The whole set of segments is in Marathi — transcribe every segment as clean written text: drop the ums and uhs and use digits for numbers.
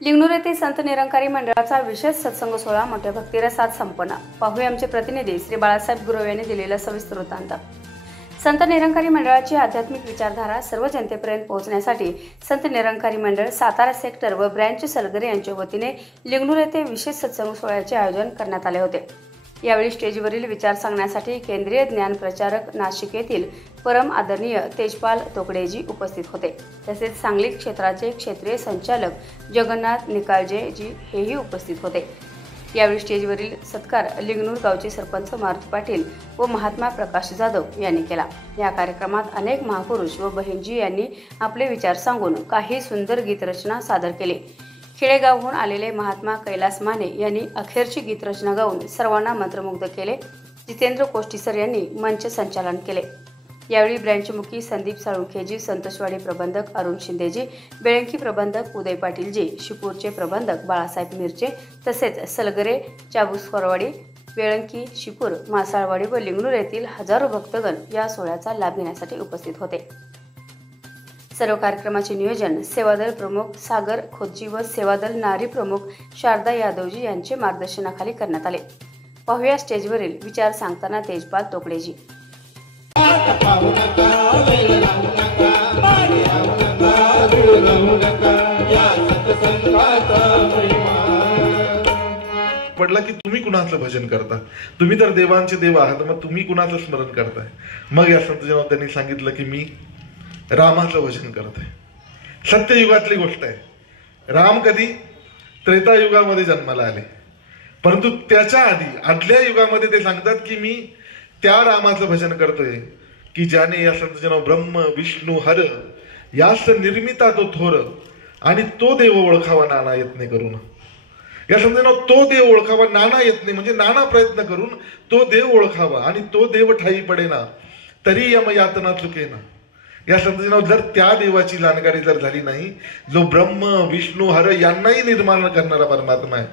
लिंगणूर येथे संत निरंकारी मंडळाचा विशेष सत्संग सोहळा मोठ्या भक्तिरसात संपन्न। पाहूया आमचे प्रतिनिधी श्री बाळासाहेब गुरव यांनी दिलेला सविस्तर वृत्तांत। संत निरंकारी मंडळाची आध्यात्मिक विचारधारा सर्व जनतेपर्यंत पोहोचण्यासाठी संत निरंकारी मंडळ सातारा सेक्टर व ब्रँच सलगरे यांच्या वतीने लिंगणूर येथे विशेष सत्संग सोहळ्याचे आयोजन करण्यात आले होते। यावेळी स्टेजवरील विचार सांगण्यासाठी केंद्रीय ज्ञान प्रचारक नाशिक येथील परम आदरणीय तेजपाल तोकडेजी उपस्थित होते। तसेच सांगली क्षेत्राचे क्षेत्रीय संचालक जगन्नाथ निकाळजे जी हेही उपस्थित होते। यावेळी स्टेजवरील सत्कार लिंगणूर गावचे सरपंच मारुती पाटील व महात्मा प्रकाश जाधव यांनी केला। या कार्यक्रमात अनेक महापुरुष व बहिणजी यांनी आपले विचार सांगून काही सुंदर गीतरचना सादर केली। खेडेगावहून आलेले महात्मा कैलास माने यांनी अखेरची गीतरचना गाऊन सर्वांना मंत्रमुग्ध केले। जितेंद्र कोष्टीसर यांनी मंच संचालन केले। यावेळी ब्रँचमुखी संदीप साळुंखेजी, संतोषवाडी प्रबंधक अरुण शिंदेजी, बेळंकी प्रबंधक उदय पाटीलजी, शिपूरचे प्रबंधक बाळासाहेब मिरचे तसेच सलगरे, चाबुसखोरवाडी, बेळंकी, शिपूर, मासाळवाडी व लिंगणूर येथील हजारो भक्तगण या सोहळ्याचा लाभ घेण्यासाठी उपस्थित होते। सर्व कार्यक्रमाचे नियोजन सेवादल प्रमुख सागर खोतजी व सेवादल नारी प्रमुख शारदा यादवजी यांचे मार्गदर्शनाखाली करण्यात आले। पाहूया स्टेजवरील विचार सांगताना तेजपाल तोकडेजी। पडला की तुम्ही कुणाचं भजन करता, तुम्ही तर देवांचे देव आहात, मग तुम्ही कुणाचं स्मरण करताय। मग या संत जेव्हा त्यांनी सांगितलं की मी रामाचं भजन करतोय। सत्ययुगातली गोष्ट आहे। राम कधी त्रेतायुगामध्ये जन्माला आले, परंतु त्याच्या आधी आदल्या युगामध्ये ते सांगतात की मी त्या रामाचं भजन करतोय की ज्याने या संत जन ब्रह्म विष्णू हर यास निर्मिता तो थोर आणि तो देव ओळखावा नाना यत्न करून। या समजा तो देव ओळखावा नाना यत्न म्हणजे नाना प्रयत्न करून तो देव ओळखावा आणि तो देव ठाई पडेना तरी यम यातना चुकेना। या संत जर त्या देवाची जाणकारी जर झाली नाही, जो ब्रह्म विष्णू हर यांनाही निर्माण करणारा परमात्मा आहे,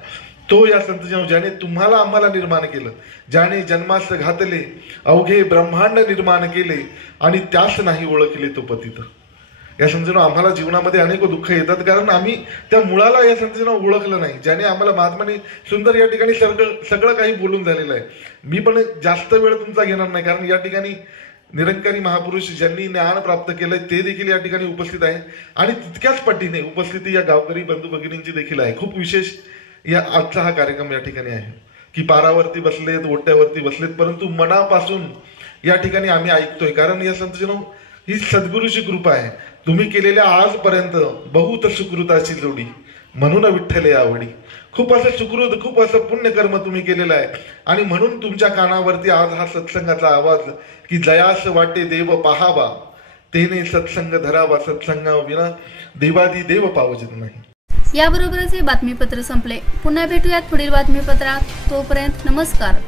तो या संत ज्याने तुम्हाला आम्हाला निर्माण केलं, ज्याने जन्मास घातले अवघे ब्रह्मांड निर्माण केले आणि त्यास नाही ओळखले तो पतित। या संत आम्हाला जीवनामध्ये अनेक दुःख येतात कारण आम्ही त्या मुळाला या संत ओळखलं नाही, ज्याने आम्हाला महात्माने सुंदर या ठिकाणी सगळं काही बोलून झालेलं आहे। मी पण जास्त वेळ तुमचा घेणार नाही कारण या ठिकाणी निरंकारी महापुरुष ज्यांनी ज्ञान प्राप्त केलंय ते देखील या ठिकाणी उपस्थित आहे आणि तितक्याच पटीने उपस्थिती या गावकरी बंधू भगिनींची देखील आहे। खूप विशेष या आजचा हा कार्यक्रम या ठिकाणी आहे की पारावरती बसलेत, ओट्यावरती बसलेत, परंतु मनापासून या ठिकाणी आम्ही ऐकतोय कारण या संतजनो ही सद्गुरूची कृपा आहे। तुम्ही केलेल्या आजपर्यंत बहुत सुकृताची जोडी म्हणून विठ्ठले आवडी। खूप असं सुकृत, खूप असं पुण्यकर्म तुम्ही केलेलं आहे आणि म्हणून तुमच्या कानावरती आज हा सत्संगाचा आवाज की जयास वाटे देव पाहावा तेने सत्संग धरावा, सत्संगा विना देवादी देव पावजत नाही। याबरोबरच हे बातमीपत्र संपले। पुन्हा भेटूयात पुढील बातमीपत्रात। तोपर्यंत नमस्कार।